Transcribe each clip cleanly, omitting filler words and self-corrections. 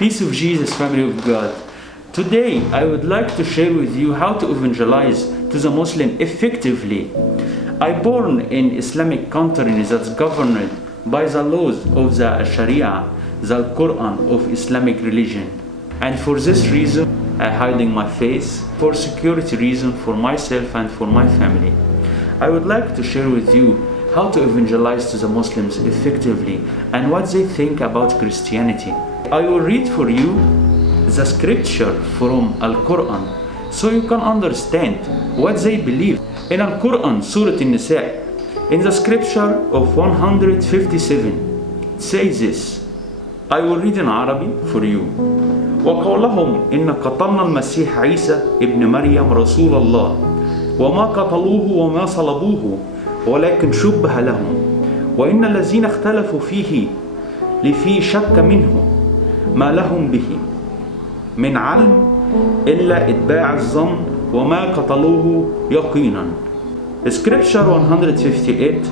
Peace of Jesus, family of God. Today, I would like to share with you how to evangelize to the Muslim effectively. I born in Islamic country that's governed by the laws of the Sharia, the Quran of Islamic religion. And for this reason, I hiding my face for security reason for myself and for my family. I would like to share with you how to evangelize to the Muslims effectively and what they think about Christianity. I will read for you the scripture from Al-Quran so you can understand what they believe. In Al-Quran, Surah An-Nisa, in the scripture of 157, it says this. I will read in Arabic for you. وَقَوْلَهُمْ إِنَّ قَتَلْنَا الْمَسِيحَ عِيسَى ابْنَ مَرْيَمَ رَسُولَ اللَّهِ وَمَا قَتَلُوهُ وَمَا صَلَبُوهُ ولكن شبه لهم وإن الذين اختلفوا فيه لفي شك منه ما لهم به من علم إلا اتباع الظن وما قتلوه يقينا. Scripture 158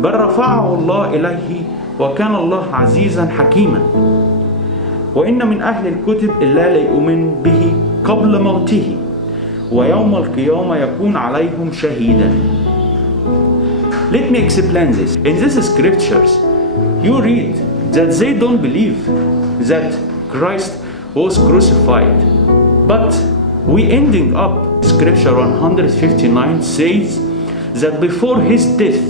بل رفعه الله إليه وكان الله عزيزا حكيما وإن من أهل الكتب إلا ليؤمن به قبل موته ويوم القيامة يكون عليهم شهيدا. Let me explain this. In these scriptures, you read that they don't believe that Christ was crucified. But we ending up, scripture 159 says that before his death,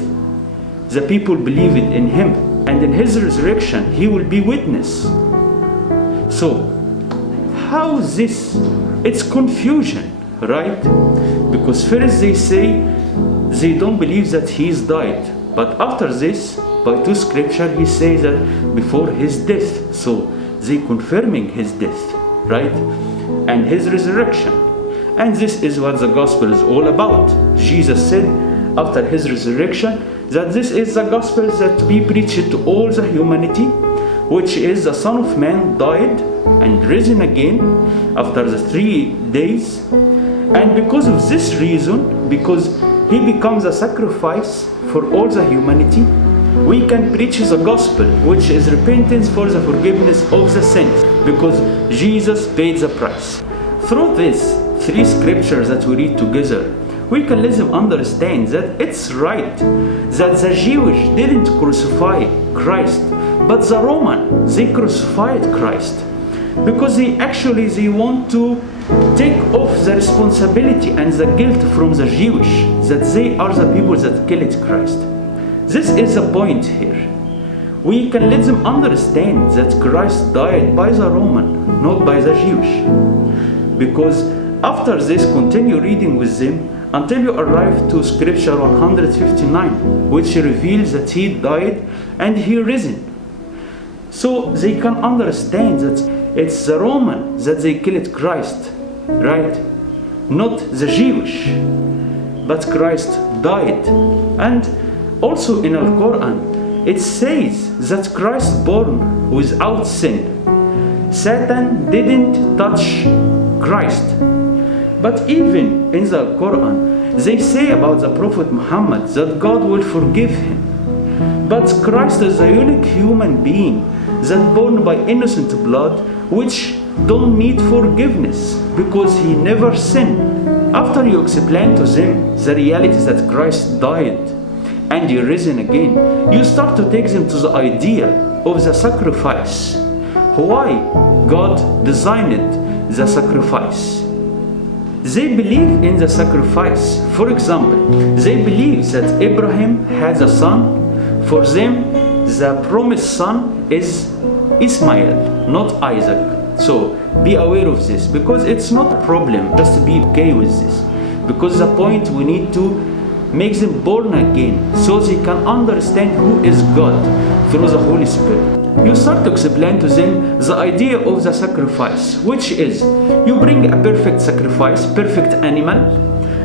the people believed in him. And in his resurrection, he will be witness. So, how is this? It's confusion, right? Because first they say, they don't believe that he's died. But after this, by two scripture, he says that before his death. So they confirming his death, right? And his resurrection. And this is what the gospel is all about. Jesus said after his resurrection that this is the gospel that we preach to all the humanity, which is the Son of Man died and risen again after the 3 days. And because of this reason, because he becomes a sacrifice for all the humanity, we can preach the gospel, which is repentance for the forgiveness of the sins, because Jesus paid the price. Through these 3 scriptures that we read together, we can let them understand that it's right that the Jewish didn't crucify Christ, but the Roman, they crucified Christ. Because they want to take off the responsibility and the guilt from the Jewish, that they are the people that killed Christ. This is the point here. We can let them understand that Christ died by the Roman, not by the Jewish. Because after this, continue reading with them until you arrive to scripture 159, which reveals that he died and he risen. So they can understand that it's the Roman that they killed Christ, right? Not the Jewish. But Christ died. And also in Al-Quran, it says that Christ born without sin. Satan didn't touch Christ. But even in the Quran, they say about the Prophet Muhammad that God will forgive him. But Christ is a unique human being that born by innocent blood, which don't need forgiveness because he never sinned. After you explain to them the reality that Christ died and he risen again, you start to take them to the idea of the sacrifice. Why God designed the sacrifice. They believe in the sacrifice. For example, they believe that Abraham had a son. For them, the promised son is Ismail, not Isaac. So be aware of this, because it's not a problem just to be okay with this. Because the point, we need to make them born again so they can understand who is God through the Holy Spirit. You start to explain to them the idea of the sacrifice, which is you bring a perfect sacrifice, perfect animal,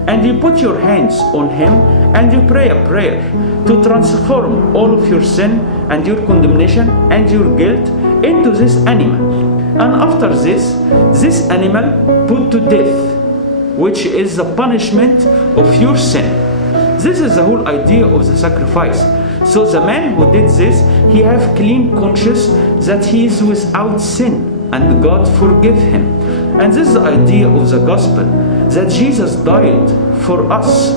and you put your hands on him and you pray a prayer to transform all of your sin and your condemnation and your guilt into this animal. And after this animal put to death, which is the punishment of your sin. This is the whole idea of the sacrifice. So the man who did this, he have clean conscience that he is without sin. and God forgive him. And this is the idea of the gospel, that Jesus died for us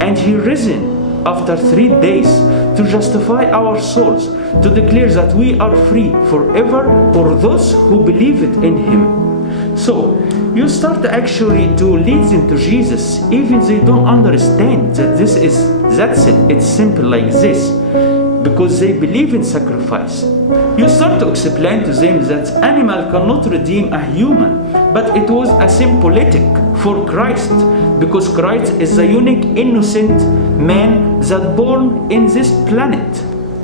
and he risen after 3 days to justify our souls, to declare that we are free forever for those who believe it in him. So you start actually to lead them to Jesus, even they don't understand that that's it, it's simple like this, because they believe in sacrifice. You start to explain to them that animal cannot redeem a human, but it was a symbolic for Christ, because Christ is the unique innocent man that born in this planet.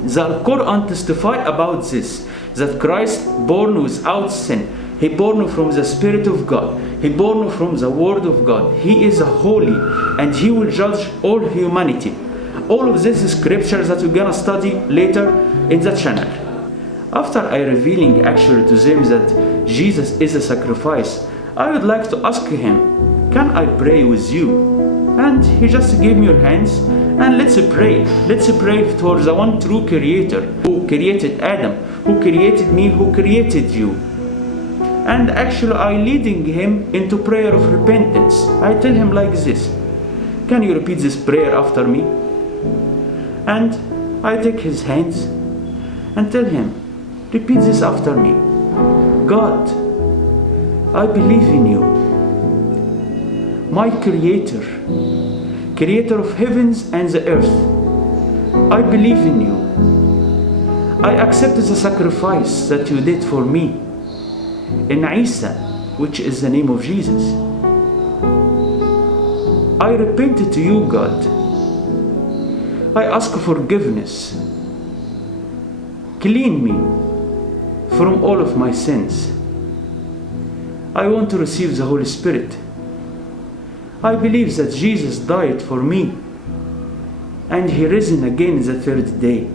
The Quran testify about this, that Christ born without sin. He born from the Spirit of God. He born from the Word of God. He is holy and he will judge all humanity. All of this is scriptures that we're gonna study later in the channel. After I revealing actually to them that Jesus is a sacrifice, I would like to ask him, can I pray with you? And he just gave me your hands and let's pray. Let's pray for the one true creator who created Adam, who created me, who created you. And actually I leading him into prayer of repentance. I tell him like this, can you repeat this prayer after me? And I take his hands and tell him, repeat this after me. God, I believe in you, my creator, creator of heavens and the earth. I believe in you. I accept the sacrifice that you did for me in Isa, which is the name of Jesus. I repent to you, God. I ask forgiveness. Clean me from all of my sins. I want to receive the Holy Spirit. I believe that Jesus died for me and he risen again the third day.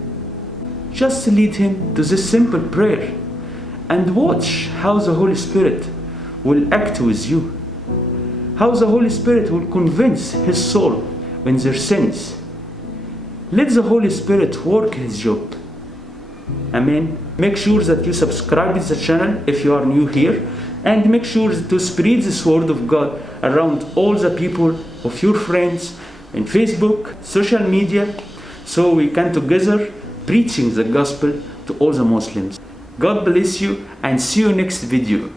Just lead him to this simple prayer and watch how the Holy Spirit will act with you. How the Holy Spirit will convince his soul when their sins. Let the Holy Spirit work his job. Amen. Make sure that you subscribe to the channel if you are new here, and make sure to spread this word of God around all the people of your friends in Facebook, social media, so we can together preaching the gospel to all the Muslims. God bless you and see you next video.